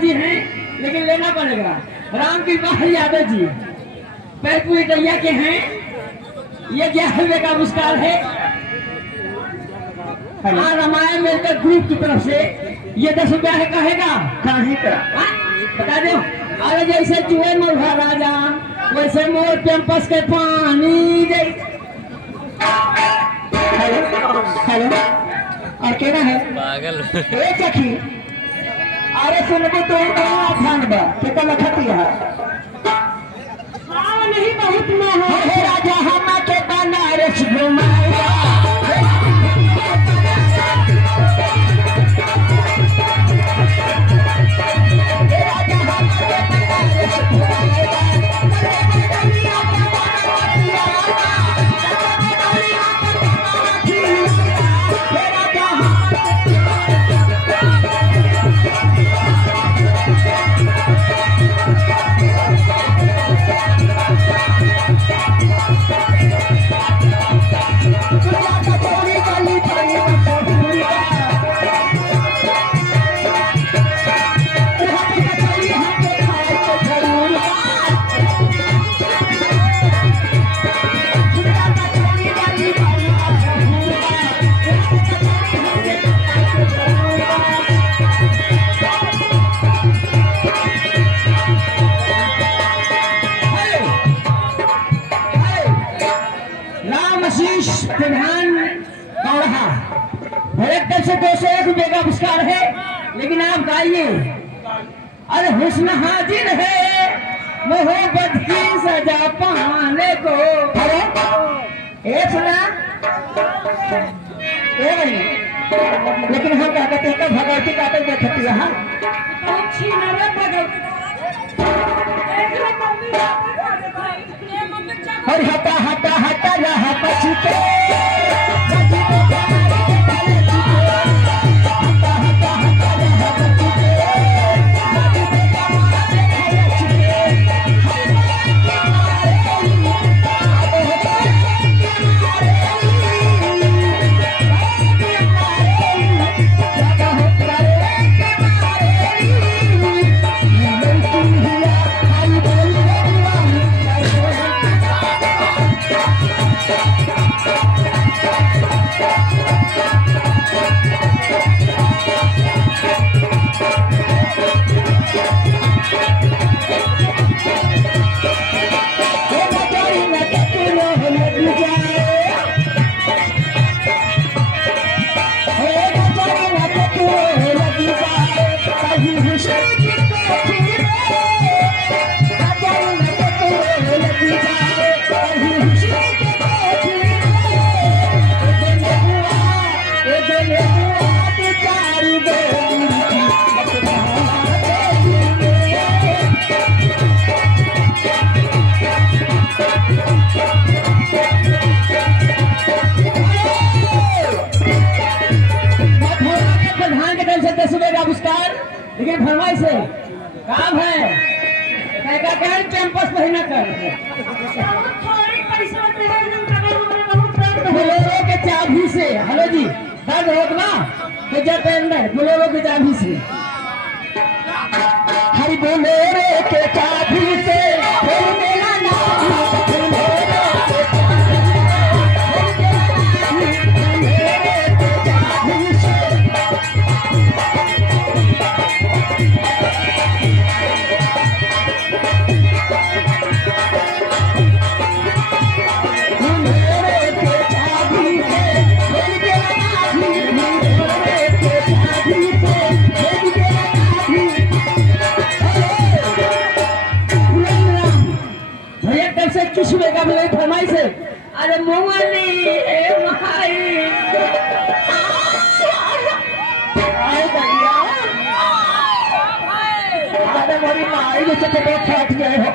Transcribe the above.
जी हैं, लेकिन लेना पड़ेगा। राम कृपाल यादव जी पैरपुरी दैया के हैं, ये 11 रुपए का पुरस्कार है। हाँ, रामायण मेलकर ग्रुप की तरफ से ये 10 रुपया है। कहेगा बता दो। अरे जैसे चूहे में भरा जा, वैसे मोर कैंपस के पानी जैसे। हेलो, और कहना है पागल सखी। अरे सुनबो तो ध्यान बा केता लखती है। हाँ नहीं बहुत ना है राजा हम के बनारस घुमाएगा। प्रधान गौड़ा भरत से 201 रुपए का पुरस्कार है, लेकिन आप गाइए। अरे हुस्न हाजिर है मोहब्बत की सजा पाने को। अरे सुना लेकिन हम क्या कहते हैं भगवती का तो देखती है। और हटा हटा हटा रहा पछते लेकिन फरमाई से काम है कैंपस महीना कर बोलेरो के चाबी से। हेलो जी, दर्द होगा तो जाते अंदर बोलेरो के चाबी से। हरी बोलेरो के चाबी से फरमाई से। अरे मोहनी अरे बड़ी माई जैसे फट गए हो।